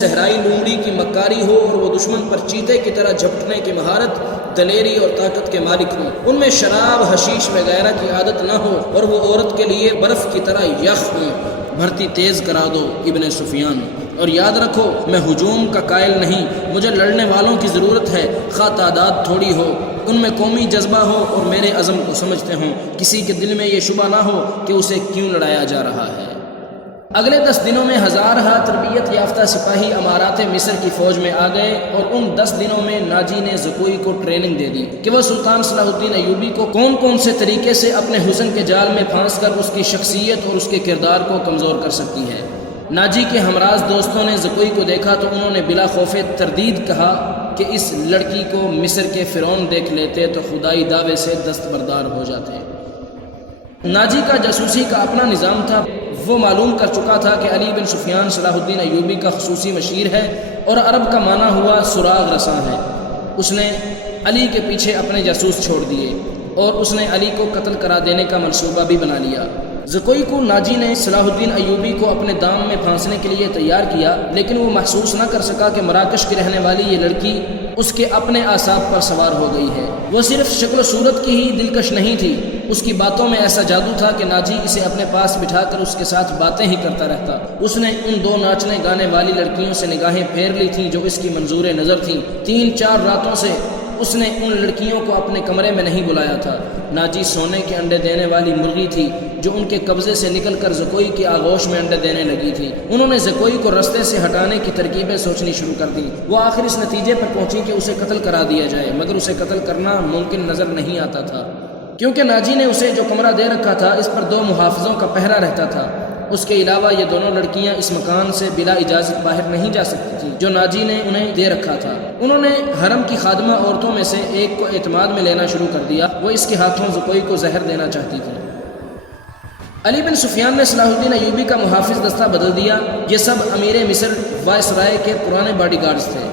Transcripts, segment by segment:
صحرائی لومڑی کی مکاری ہو اور وہ دشمن پر چیتے کی طرح جھپٹنے کی مہارت، دلیری اور طاقت کے مالک ہوں، ان میں شراب، حشیش وغیرہ کی عادت نہ ہو اور وہ عورت کے لیے برف کی طرح یخ ہوں، بھرتی تیز کرا دو ابن سفیان۔ اور یاد رکھو میں ہجوم کا قائل نہیں، مجھے لڑنے والوں کی ضرورت ہے، خواہ تعداد تھوڑی ہو، ان میں قومی جذبہ ہو اور میرے عزم کو سمجھتے ہوں، کسی کے دل میں یہ شبہ نہ ہو کہ اسے کیوں لڑایا جا رہا ہے۔ اگلے 10 دنوں میں ہزارہ تربیت یافتہ سپاہی امارات مصر کی فوج میں آ گئے، اور ان 10 دنوں میں ناجی نے زکوئی کو ٹریننگ دے دی کہ وہ سلطان صلاح الدین ایوبی کو کون سے طریقے سے اپنے حسن کے جال میں پھانس کر اس کی شخصیت اور اس کے کردار کو کمزور کر سکتی ہے۔ ناجی کے ہمراز دوستوں نے زکوئی کو دیکھا تو انہوں نے بلا خوف تردید کہا کہ اس لڑکی کو مصر کے فرعون دیکھ لیتے تو خدائی دعوے سے دستبردار ہو جاتے۔ ناجی کا جاسوسی کا اپنا نظام تھا، وہ معلوم کر چکا تھا کہ علی بن سفیان صلاح الدین ایوبی کا خصوصی مشیر ہے، اور عرب کا معنی ہوا سراغ رساں ہے۔ اس نے علی کے پیچھے اپنے جاسوس چھوڑ دیے اور اس نے علی کو قتل کرا دینے کا منصوبہ بھی بنا لیا۔ زکوئی کو ناجی نے صلاح الدین ایوبی کو اپنے دام میں پھانسنے کے لیے تیار کیا، لیکن وہ محسوس نہ کر سکا کہ مراکش کی رہنے والی یہ لڑکی اس کے اپنے اعصاب پر سوار ہو گئی ہے۔ وہ صرف شکل و صورت کی ہی دلکش نہیں تھی، اس کی باتوں میں ایسا جادو تھا کہ ناجی اسے اپنے پاس بٹھا کر اس کے ساتھ باتیں ہی کرتا رہتا۔ اس نے ان 2 ناچنے گانے والی لڑکیوں سے نگاہیں پھیر لی تھیں جو اس کی منظور نظر تھیں۔ 3-4 راتوں سے اس نے ان لڑکیوں کو اپنے کمرے میں نہیں بلایا تھا۔ ناجی سونے کے انڈے دینے والی مرغی تھی جو ان کے قبضے سے نکل کر زکوئی کی آغوش میں انڈے دینے لگی تھی۔ انہوں نے زکوئی کو رستے سے ہٹانے کی ترکیبیں سوچنی شروع کر دیں۔ وہ آخر اس نتیجے پر پہنچی کہ اسے قتل کرا دیا جائے، مگر اسے قتل کرنا ممکن نظر نہیں آتا تھا، کیونکہ ناجی نے اسے جو کمرہ دے رکھا تھا اس پر 2 محافظوں کا پہرا رہتا تھا۔ اس کے علاوہ یہ دونوں لڑکیاں اس مکان سے بلا اجازت باہر نہیں جا سکتی تھیں جو ناجی نے انہیں دے رکھا تھا۔ انہوں نے حرم کی خادمہ عورتوں میں سے ایک کو اعتماد میں لینا شروع کر دیا، وہ اس کے ہاتھوں زکوئی کو زہر دینا چاہتی تھی۔ علی بن سفیان نے صلاح الدین ایوبی کا محافظ دستہ بدل دیا۔ یہ سب امیر مصر وائسرائے کے پرانے باڈی گارڈز تھے۔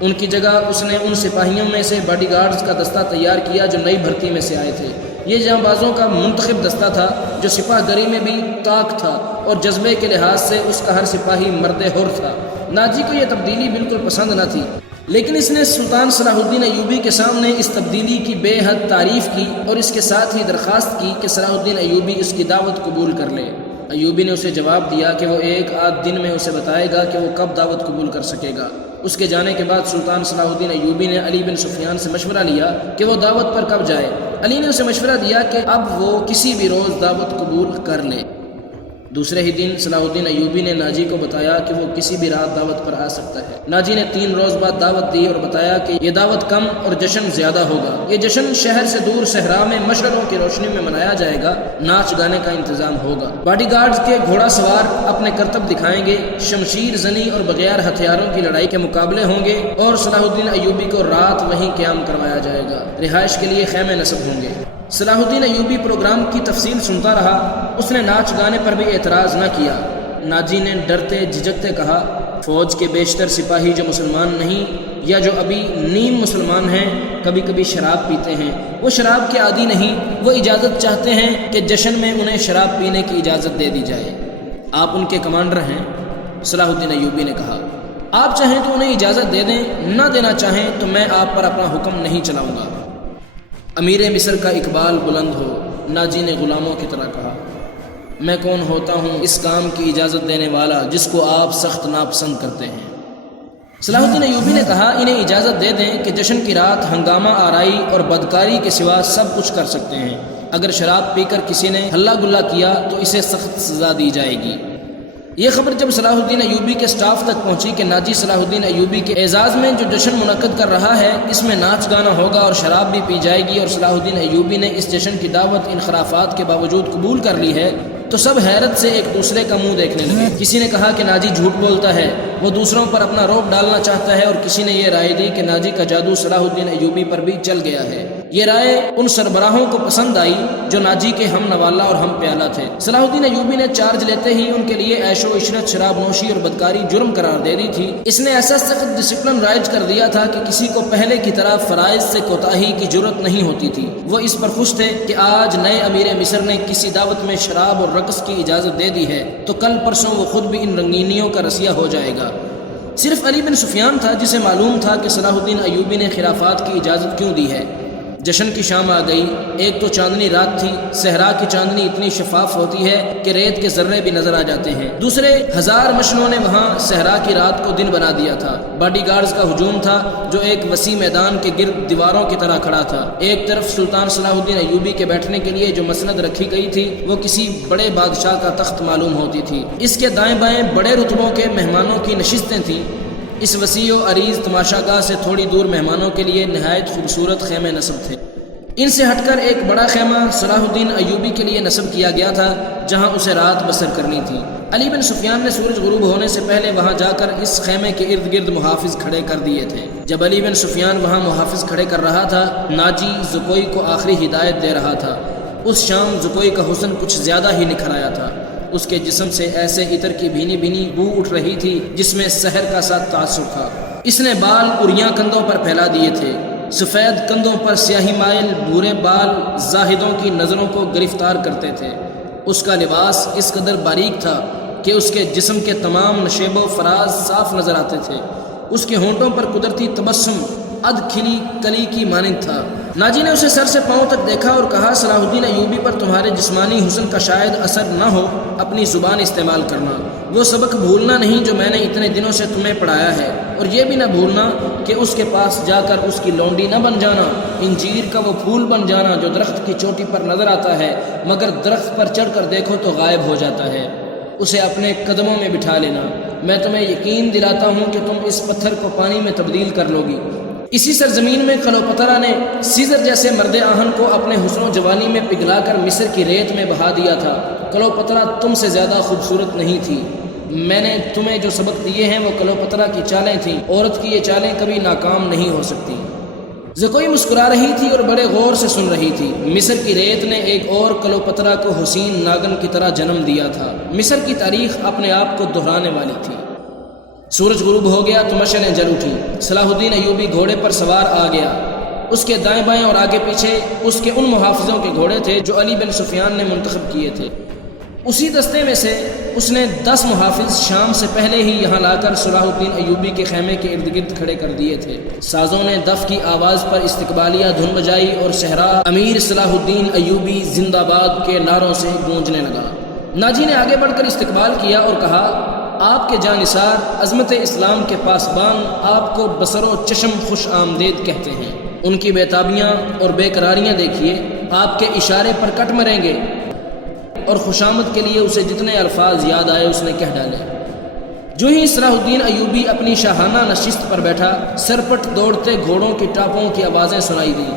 ان کی جگہ اس نے ان سپاہیوں میں سے باڈی گارڈز کا دستہ تیار کیا جو نئی بھرتی میں سے آئے تھے۔ یہ جاں بازوں کا منتخب دستہ تھا جو سپاہ گری میں بھی طاق تھا، اور جذبے کے لحاظ سے اس کا ہر سپاہی مرد حر تھا۔ ناجی کو یہ تبدیلی بالکل پسند نہ تھی، لیکن اس نے سلطان صلاح الدین ایوبی کے سامنے اس تبدیلی کی بے حد تعریف کی اور اس کے ساتھ ہی درخواست کی کہ صلاح الدین ایوبی اس کی دعوت قبول کر لے۔ ایوبی نے اسے جواب دیا کہ وہ 1-8 دن میں اسے بتائے گا کہ وہ کب دعوت قبول کر سکے گا۔ اس کے جانے کے بعد سلطان صلاح الدین ایوبی نے علی بن سفیان سے مشورہ لیا کہ وہ دعوت پر کب جائے۔ علی نے اسے مشورہ دیا کہ اب وہ کسی بھی روز دعوت قبول کر لے۔ دوسرے ہی دن صلاح الدین ایوبی نے ناجی کو بتایا کہ وہ کسی بھی رات دعوت پر آ سکتا ہے۔ ناجی نے 3 روز بعد دعوت دی اور بتایا کہ یہ دعوت کم اور جشن زیادہ ہوگا۔ یہ جشن شہر سے دور صحرا میں مشعلوں کی روشنی میں منایا جائے گا، ناچ گانے کا انتظام ہوگا، باڈی گارڈز کے گھوڑا سوار اپنے کرتب دکھائیں گے، شمشیر زنی اور بغیر ہتھیاروں کی لڑائی کے مقابلے ہوں گے، اور صلاح الدین ایوبی کو رات وہیں قیام کروایا جائے گا۔ رہائش کے لیے خیمے نصب ہوں گے۔ صلاح الدین ایوبی پروگرام کی تفصیل سنتا رہا، اس نے ناچ گانے پر بھی اعتراض نہ کیا۔ ناجی نے ڈرتے جھجکتے کہا، فوج کے بیشتر سپاہی جو مسلمان نہیں یا جو ابھی نیم مسلمان ہیں کبھی کبھی شراب پیتے ہیں، وہ شراب کے عادی نہیں، وہ اجازت چاہتے ہیں کہ جشن میں انہیں شراب پینے کی اجازت دے دی جائے۔ آپ ان کے کمانڈر ہیں، صلاح الدین ایوبی نے کہا، آپ چاہیں تو انہیں اجازت دے دیں، نہ دینا چاہیں تو میں آپ پر اپنا حکم نہیں چلاؤں گا۔ امیر مصر کا اقبال بلند ہو، ناجی نے غلاموں کی طرح کہا، میں کون ہوتا ہوں اس کام کی اجازت دینے والا جس کو آپ سخت ناپسند کرتے ہیں۔ صلاح الدین ایوبی نے کہا، انہیں اجازت دے دیں کہ جشن کی رات ہنگامہ آرائی اور بدکاری کے سوا سب کچھ کر سکتے ہیں۔ اگر شراب پی کر کسی نے ہلا گلا کیا تو اسے سخت سزا دی جائے گی۔ یہ خبر جب صلاح الدین ایوبی کے سٹاف تک پہنچی کہ ناجی صلاح الدین ایوبی کے اعزاز میں جو جشن منعقد کر رہا ہے اس میں ناچ گانا ہوگا اور شراب بھی پی جائے گی، اور صلاح الدین ایوبی نے اس جشن کی دعوت ان خرافات کے باوجود قبول کر لی ہے، تو سب حیرت سے ایک دوسرے کا منہ دیکھنے لگے۔ کسی نے کہا کہ ناجی جھوٹ بولتا ہے، وہ دوسروں پر اپنا رعب ڈالنا چاہتا ہے، اور کسی نے یہ رائے دی کہ ناجی کا جادو صلاح الدین ایوبی پر بھی چل گیا ہے۔ یہ رائے ان سربراہوں کو پسند آئی جو ناجی کے ہم نوالا اور ہم پیالہ تھے۔ صلاح الدین ایوبی نے چارج لیتے ہی ان کے لیے عیش و عشرت، شراب نوشی اور بدکاری جرم قرار دے دی تھی۔ اس نے ایسا سخت ڈسپلن رائج کر دیا تھا کہ کسی کو پہلے کی طرح فرائض سے کوتاہی کی جرت نہیں ہوتی تھی۔ وہ اس پر خوش تھے کہ آج نئے امیر مصر نے کسی دعوت میں شراب اور رقص کی اجازت دے دی ہے تو کل پرسوں وہ خود بھی ان رنگینیوں کا رسیہ ہو جائے گا۔ صرف علی بن سفیان تھا جسے معلوم تھا کہ صلاح الدین ایوبی نے خلافات کی اجازت کیوں دی ہے۔ جشن کی شام آ گئی، ایک تو چاندنی رات تھی، صحرا کی چاندنی اتنی شفاف ہوتی ہے کہ ریت کے ذرے بھی نظر آ جاتے ہیں، دوسرے ہزار مشنوں نے وہاں صحرا کی رات کو دن بنا دیا تھا۔ باڈی گارڈز کا ہجوم تھا جو ایک وسیع میدان کے گرد دیواروں کی طرح کھڑا تھا۔ ایک طرف سلطان صلاح الدین ایوبی کے بیٹھنے کے لیے جو مسند رکھی گئی تھی وہ کسی بڑے بادشاہ کا تخت معلوم ہوتی تھی، اس کے دائیں بائیں بڑے رتبوں کے مہمانوں کی نشستیں تھیں۔ اس وسیع و عریض تماشا گاہ سے تھوڑی دور مہمانوں کے لیے نہایت خوبصورت خیمے نصب تھے۔ ان سے ہٹ کر ایک بڑا خیمہ صلاح الدین ایوبی کے لیے نصب کیا گیا تھا جہاں اسے رات بسر کرنی تھی۔ علی بن سفیان نے سورج غروب ہونے سے پہلے وہاں جا کر اس خیمے کے ارد گرد محافظ کھڑے کر دیے تھے۔ جب علی بن سفیان وہاں محافظ کھڑے کر رہا تھا، ناجی زکوئی کو آخری ہدایت دے رہا تھا۔ اس شام زکوئی کا حسن کچھ زیادہ ہی نکھر آیا تھا۔ اس کے جسم سے ایسے عطر کی بھینی بھینی بو اٹھ رہی تھی جس میں سحر کا سا تاثر تھا۔ اس نے بال اریاں کندھوں پر پھیلا دیے تھے، سفید کندھوں پر سیاہی مائل بھورے بال زاہدوں کی نظروں کو گرفتار کرتے تھے۔ اس کا لباس اس قدر باریک تھا کہ اس کے جسم کے تمام نشیب و فراز صاف نظر آتے تھے۔ اس کے ہونٹوں پر قدرتی تبسم اد کھلی کلی کی مانند تھا۔ ناجی نے اسے سر سے پاؤں تک دیکھا اور کہا، صلاح الدین ایوبی پر تمہارے جسمانی حسن کا شاید اثر نہ ہو، اپنی زبان استعمال کرنا، وہ سبق بھولنا نہیں جو میں نے اتنے دنوں سے تمہیں پڑھایا ہے، اور یہ بھی نہ بھولنا کہ اس کے پاس جا کر اس کی لونڈی نہ بن جانا، انجیر کا وہ پھول بن جانا جو درخت کی چوٹی پر نظر آتا ہے مگر درخت پر چڑھ کر دیکھو تو غائب ہو جاتا ہے۔ اسے اپنے قدموں میں بٹھا لینا، میں تمہیں یقین دلاتا ہوں کہ تم اس پتھر کو پانی میں تبدیل کر لو گی۔ اسی سرزمین میں کلوپترا نے سیزر جیسے مرد آہن کو اپنے حسن و جوانی میں پگھلا کر مصر کی ریت میں بہا دیا تھا۔ کلوپترا تم سے زیادہ خوبصورت نہیں تھی۔ میں نے تمہیں جو سبق دیے ہیں وہ کلوپترا کی چالیں تھیں، عورت کی یہ چالیں کبھی ناکام نہیں ہو سکتی۔ زکوئی مسکرا رہی تھی اور بڑے غور سے سن رہی تھی۔ مصر کی ریت نے ایک اور کلوپترا کو حسین ناگن کی طرح جنم دیا تھا۔ مصر کی تاریخ اپنے آپ کو دہرانے والی تھی۔ سورج غروب ہو گیا تو مشعلیں جل اٹھی۔ صلاح الدین ایوبی گھوڑے پر سوار آ گیا۔ اس کے دائیں بائیں اور آگے پیچھے اس کے ان محافظوں کے گھوڑے تھے جو علی بن سفیان نے منتخب کیے تھے۔ اسی دستے میں سے اس نے 10 محافظ شام سے پہلے ہی یہاں لا کر صلاح الدین ایوبی کے خیمے کے ارد گرد کھڑے کر دیے تھے۔ سازوں نے دف کی آواز پر استقبالیہ دھن بجائی اور صحرا امیر صلاح الدین ایوبی زندہ باد کے نعروں سے گونجنے لگا۔ ناجی نے آگے بڑھ کر استقبال کیا اور کہا، آپ کے جانثار عظمت اسلام کے پاسبان آپ کو بصر و چشم خوش آمدید کہتے ہیں۔ ان کی بیتابیاں اور بے قراریاں دیکھیے، آپ کے اشارے پر کٹ مریں گے۔ اور خوشامد کے لیے اسے جتنے الفاظ یاد آئے اس نے کہہ ڈالے۔ جو ہی صلاح الدین ایوبی اپنی شاہانہ نشست پر بیٹھا، سرپٹ دوڑتے گھوڑوں کی ٹاپوں کی آوازیں سنائی دیں۔